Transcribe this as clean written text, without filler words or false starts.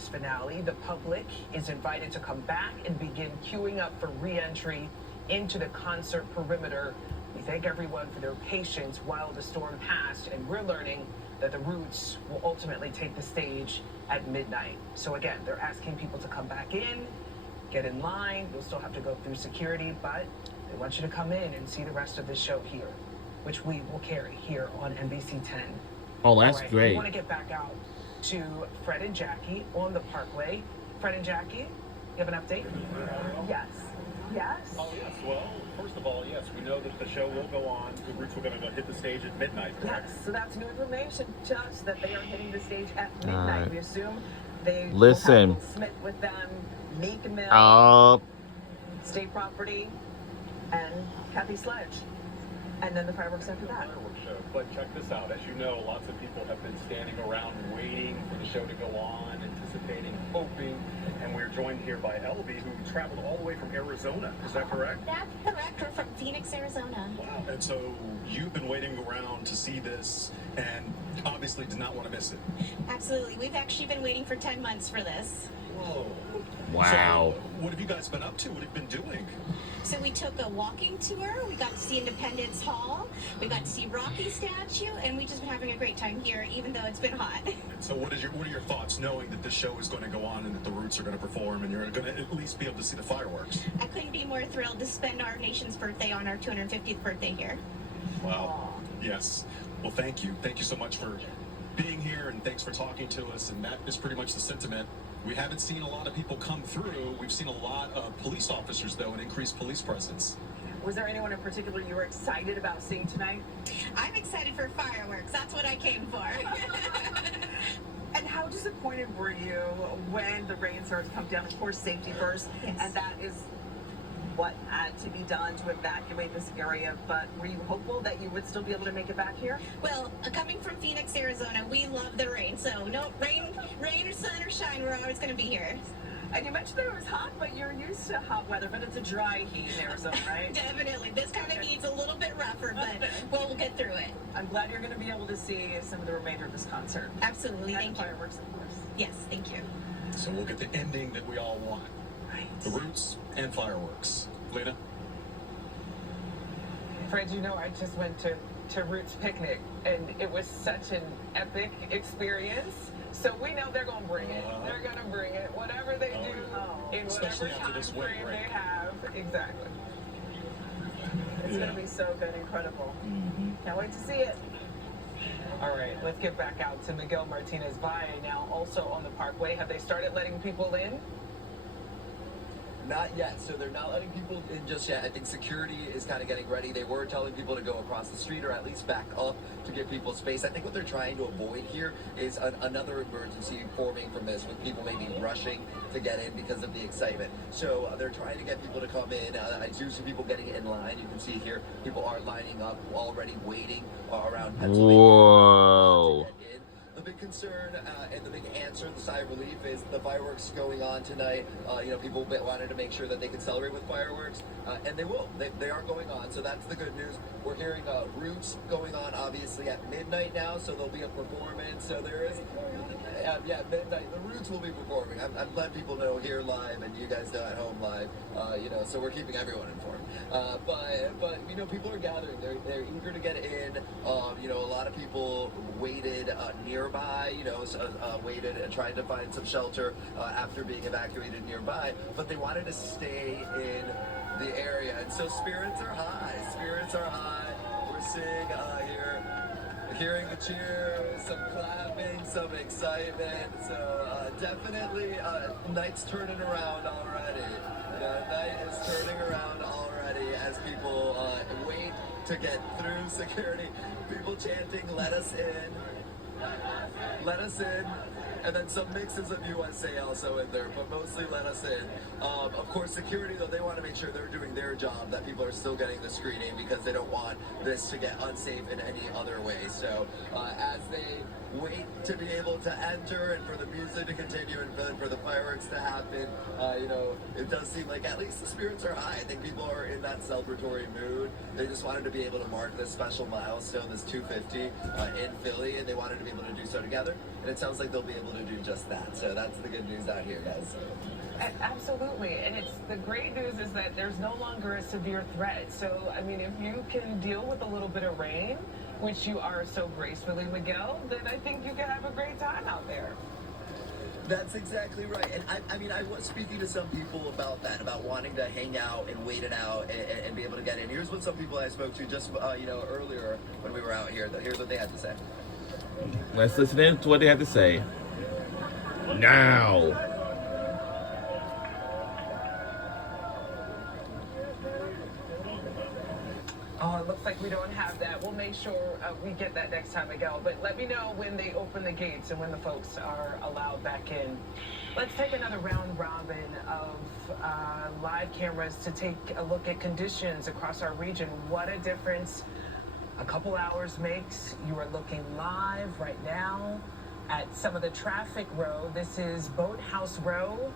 Fireworks finale, the public is invited to come back and begin queuing up for re-entry into the concert perimeter. We thank everyone for their patience while the storm passed, and we're learning that the Roots will ultimately take the stage at midnight. So again, they're asking people to come back in, get in line. You'll still have to go through security, but they want you to come in and see the rest of the show here, which we will carry here on NBC 10. Oh, that's great. We want to get back out to Fred and Jackie on the Parkway. Fred and Jackie, you have an update? Yes. Yes? Oh, yes. Well, first of all, yes, we know that the show will go on. The Roots are going to go hit the stage at midnight, correct? Yes, so that's new information to us that they are hitting the stage at midnight. We assume they Listen. will have Will Smith with them, Meek Mill, State Property, and Kathy Sledge. And then the fireworks after that. Fireworks show. But check this out. As you know, lots of people have been standing around waiting for the show to go on, anticipating, hoping. And we're joined here by Elby, who traveled all the way from Arizona. Is that correct? That's correct. We're from Phoenix, Arizona. Wow. And so you've been waiting around to see this and obviously did not want to miss it. Absolutely. We've actually been waiting for 10 months for this. Whoa. Wow. So what have you guys been up to? What have you been doing? So we took a walking tour. We got to see Independence Hall. We got to see Rocky statue, and we've just been having a great time here, even though it's been hot. So what are your thoughts knowing that this show is going to go on and that the Roots are going to perform and you're going to at least be able to see the fireworks? I couldn't be more thrilled to spend our nation's birthday on our 250th birthday here. Wow. Yes. Well, thank you. Thank you so much for being here, and thanks for talking to us. And that is pretty much the sentiment. We haven't seen a lot of people come through. We've seen a lot of police officers, though, and increased police presence. Was there anyone in particular you were excited about seeing tonight? I'm excited for fireworks. That's what I came for. And how disappointed were you when the rain started to come down? Of course, safety first, Yes. and that is what had to be done to evacuate this area. But were you hopeful that you would still be able to make it back here? Well, coming from Phoenix, Arizona, we love the rain. So no rain or sun or shine, we're always going to be here. And you mentioned that it was hot, but you're used to hot weather, but it's a dry heat in Arizona, right? Definitely. This kind of heat's a little bit rougher, but we'll get through it. I'm glad you're going to be able to see some of the remainder of this concert. Absolutely. And Thank you. fireworks, of course. Yes, thank you. So we'll get the ending that we all want. Right. The Roots and fireworks. Lena? Fred, you know, I just went to Roots Picnic, and it was such an epic experience. So we know they're going to bring it. They're going to bring it. Whatever they do, in Especially whatever after time this wet frame break. they have. Exactly. It's going to be so good, incredible. Can't wait to see it. All right, let's get back out to Miguel Martinez Valle now, also on the Parkway. Have they started letting people in? Not yet. So they're not letting people in just yet. I think security is kind of getting ready. They were telling people to go across the street or at least back up to give people space. I think what they're trying to avoid here is another emergency forming from this, with people maybe rushing to get in because of the excitement. So they're trying to get people to come in. I do see people getting in line. You can see here people are lining up, already waiting around Pennsylvania. Whoa. To get in. The big concern and the big answer, the sigh of relief, is the fireworks going on tonight. People wanted to make sure that they could celebrate with fireworks, and they will. They are going on, so that's the good news. We're hearing Roots going on, obviously, at midnight now, so there'll be a performance. So there is, midnight. The Roots will be performing. I'm letting people know here live, and you guys know at home live. So we're keeping everyone informed. But people are gathering. They're eager to get in. A lot of people waited nearby. Waited and tried to find some shelter after being evacuated nearby. But they wanted to stay in the area, and so spirits are high. Spirits are high. We're seeing hearing the cheers, some clapping, some excitement. So definitely, night's turning around already. Night is turning around already as people wait to get through security. People chanting, "Let us in. Let us in." And then some mixes of USA also in there, but mostly "let us in." Of course, security, though, they want to make sure they're doing their job, that people are still getting the screening, because they don't want this to get unsafe in any other way. So as they wait to be able to enter and for the music to continue and for the fireworks to happen. It does seem like at least the spirits are high. I think people are in that celebratory mood. They just wanted to be able to mark this special milestone, this 250 in Philly, and they wanted to be able to do so together. And it sounds like they'll be able to do just that. So that's the good news out here, guys. Absolutely, and it's the great news is that there's no longer a severe threat. So, I mean, if you can deal with a little bit of rain, which you are so gracefully, Miguel, then I think you can have a great time out there. That's exactly right. And I was speaking to some people about that, about wanting to hang out and wait it out and be able to get in. Here's what some people I spoke to just, earlier when we were out here. Here's what they had to say. Let's listen in to what they have to say. Now. Oh, it looks like we don't have that. We'll make sure we get that next time, Miguel. But let me know when they open the gates and when the folks are allowed back in. Let's take another round robin of live cameras to take a look at conditions across our region. What a difference a couple hours makes. You are looking live right now at some of the traffic row. This is Boathouse Row